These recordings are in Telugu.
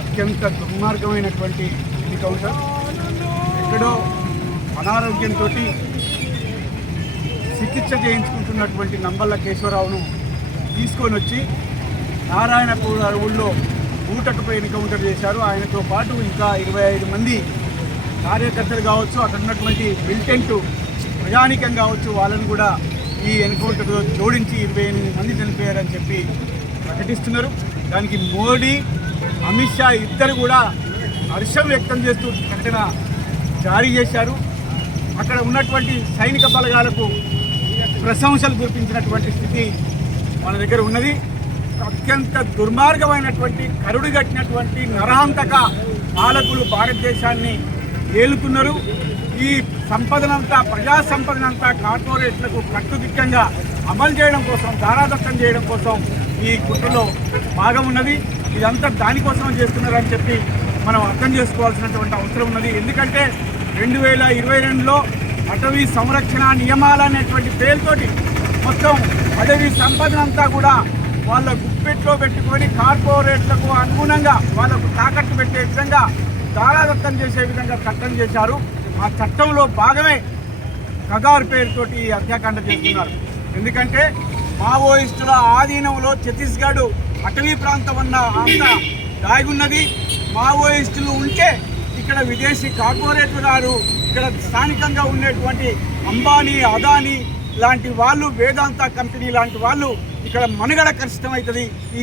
అత్యంత దుర్మార్గమైనటువంటి ఎన్కౌంటర్. ఎక్కడో అనారోగ్యంతో చికిత్స చేయించుకుంటున్నటువంటి నంబళ్ళ కేశవరావును తీసుకొని వచ్చి నారాయణపూర్ అడవుల్లో ఊటకుపై ఎన్కౌంటర్ చేశారు. ఆయనతో పాటు ఇంకా 25 మంది కార్యకర్తలు కావచ్చు, అక్కడ ఉన్నటువంటి మిలిటెంట్ ప్రజానికం కావచ్చు, వాళ్ళని కూడా ఈ ఎన్కౌంటర్లో జోడించి 28 మంది చనిపోయారని చెప్పి ప్రకటిస్తున్నారు. దానికి మోడీ, అమిత్ షా ఇద్దరు కూడా హర్షం వ్యక్తం చేస్తూ ప్రకటన జారీ చేశారు. అక్కడ ఉన్నటువంటి సైనిక బలగాలకు ప్రశంసలు కురిపించినటువంటి స్థితి మన దగ్గర ఉన్నది. అత్యంత దుర్మార్గమైనటువంటి కరుడుగట్టినటువంటి నరహంతక పాలకులు భారతదేశాన్ని ఏలుతున్నారు. ఈ సంపదనంతా, ప్రజా సంపదనంతా కార్పొరేట్లకు కట్టుదిట్టంగా అమలు చేయడం కోసం, దారాదత్తం చేయడం కోసం ఈ కుట్రలో భాగం ఉన్నది. ఇదంతా దానికోసం చేస్తున్నారని చెప్పి మనం అర్థం చేసుకోవాల్సినటువంటి అవసరం ఉన్నది. ఎందుకంటే 2022లో అటవీ సంరక్షణ నియమాలు అనేటువంటి పేరుతోటి మొత్తం అటవీ సంపదనంతా కూడా వాళ్ళ గుప్పెట్లో పెట్టుకొని కార్పొరేట్లకు అనుగుణంగా వాళ్ళకు తాకట్టు పెట్టే విధంగా, దారాదత్తం చేసే విధంగా చట్టం చేశారు. ఆ చట్టంలో భాగమే కగారు పేరుతోటి ఈ హత్యాకాండ చేస్తున్నారు. ఎందుకంటే మావోయిస్టుల ఆధీనంలో ఛత్తీస్గఢ్ అటవీ ప్రాంతం అంతా దాగున్నది. మావోయిస్టులు ఉంటే ఇక్కడ విదేశీ కార్పొరేట్లు గారు, ఇక్కడ స్థానికంగా ఉండేటువంటి అంబానీ, అదానీ లాంటి వాళ్ళు, వేదాంత కంపెనీ లాంటి వాళ్ళు ఇక్కడ మనుగడ కష్టమవుతుంది. ఈ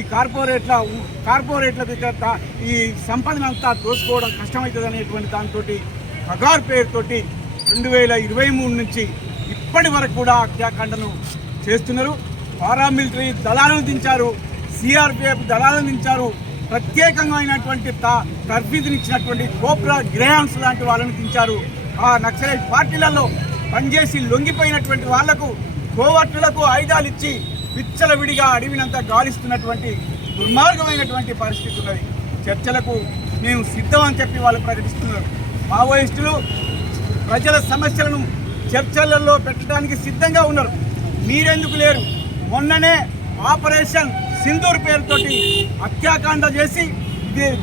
కార్పొరేట్లకు ఇక్కడ ఈ సంపదనంతా దోసుకోవడం కష్టమవుతుంది అనేటువంటి దాంతో కగార్ పేరుతోటి 2023 నుంచి ఇప్పటి వరకు కూడా హత్యాకాండను చేస్తున్నారు. పారామిలిటరీ దళాలను దించారు, సిఆర్పిఎఫ్ దళాలను దించారు, ప్రత్యేకమైనటువంటి తర్ఫీదునిచ్చినటువంటి కోబ్రా గ్రేహాన్స్ లాంటి వాళ్ళని దించారు. ఆ నక్సలైట్ పార్టీలలో పనిచేసి లొంగిపోయినటువంటి వాళ్లకు, కోవర్టులకు ఆయుధాలు ఇచ్చి విచ్చలవిడిగా అడవినంతా గాలిస్తున్నటువంటి దుర్మార్గమైనటువంటి పరిస్థితి ఉన్నది. చర్చలకు మేము సిద్ధం అని చెప్పి వాళ్ళు ప్రకటిస్తున్నారు. మావోయిస్టులు ప్రజల సమస్యలను చర్చలలో పెట్టడానికి సిద్ధంగా ఉన్నారు. మీరెందుకు లేరు? మొన్ననే ఆపరేషన్ సింధూర్ పేరుతోటి హత్యాకాండ చేసి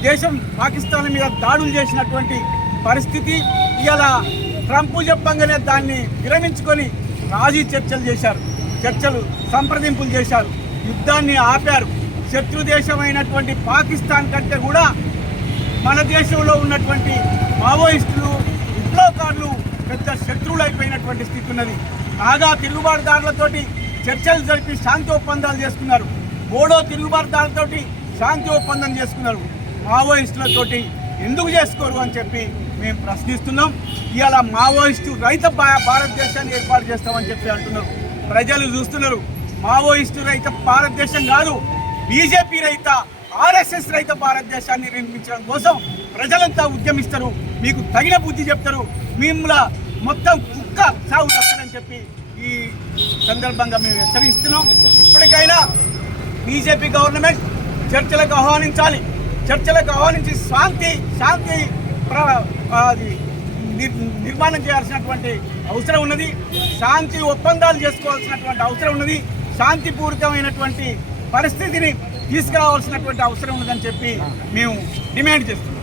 దేశం పాకిస్తాన్ మీద దాడులు చేసినటువంటి పరిస్థితి. ఇలా ట్రంప్ చెప్పంగానే దాన్ని విరమించుకొని రాజీ చర్చలు సంప్రదింపులు చేశారు, యుద్ధాన్ని ఆపారు. శత్రు దేశమైనటువంటి పాకిస్తాన్ కంటే కూడా మన దేశంలో ఉన్నటువంటి మావోయిస్టులు, విప్లవకారులు పెద్ద శత్రువులు అయిపోయినటువంటి స్థితి ఉన్నది. నాగా తిరుగుబాటుదారులతోటి చర్చలు జరిపి శాంతి ఒప్పందాలు చేసుకున్నారు. బోడో తిరుగుబాటుదారులతోటి శాంతి ఒప్పందం చేసుకున్నారు. మావోయిస్టులతోటి ఎందుకు చేసుకోరు అని చెప్పి మేము ప్రశ్నిస్తున్నాం. ఇవాళ మావోయిస్టు రహిత భారతదేశాన్ని ఏర్పాటు చేస్తామని చెప్పి అంటున్నారు. ప్రజలు చూస్తున్నారు. మావోయిస్టు రహిత భారతదేశం కాదు, బీజేపీ రహిత, ఆర్ఎస్ఎస్ రహిత భారతదేశాన్ని నిర్మించడం కోసం ప్రజలంతా ఉద్యమిస్తారు. మీకు తగిన బుద్ధి చెప్తారు. మిమ్మల్ని మొత్తం కుక్క సాగు తప్పదని చెప్పి ఈ సందర్భంగా మేము హెచ్చరిస్తున్నాం. ఇప్పటికైనా బీజేపీ గవర్నమెంట్ చర్చలకు ఆహ్వానించాలి. చర్చలకు ఆహ్వానించి శాంతి నిర్మాణం చేయాల్సినటువంటి అవసరం ఉన్నది. శాంతి ఒప్పందాలు చేసుకోవాల్సినటువంటి అవసరం ఉన్నది. శాంతిపూరితమైనటువంటి పరిస్థితిని తీసుకురావాల్సినటువంటి అవసరం ఉన్నదని చెప్పి మేము డిమాండ్ చేస్తున్నాం.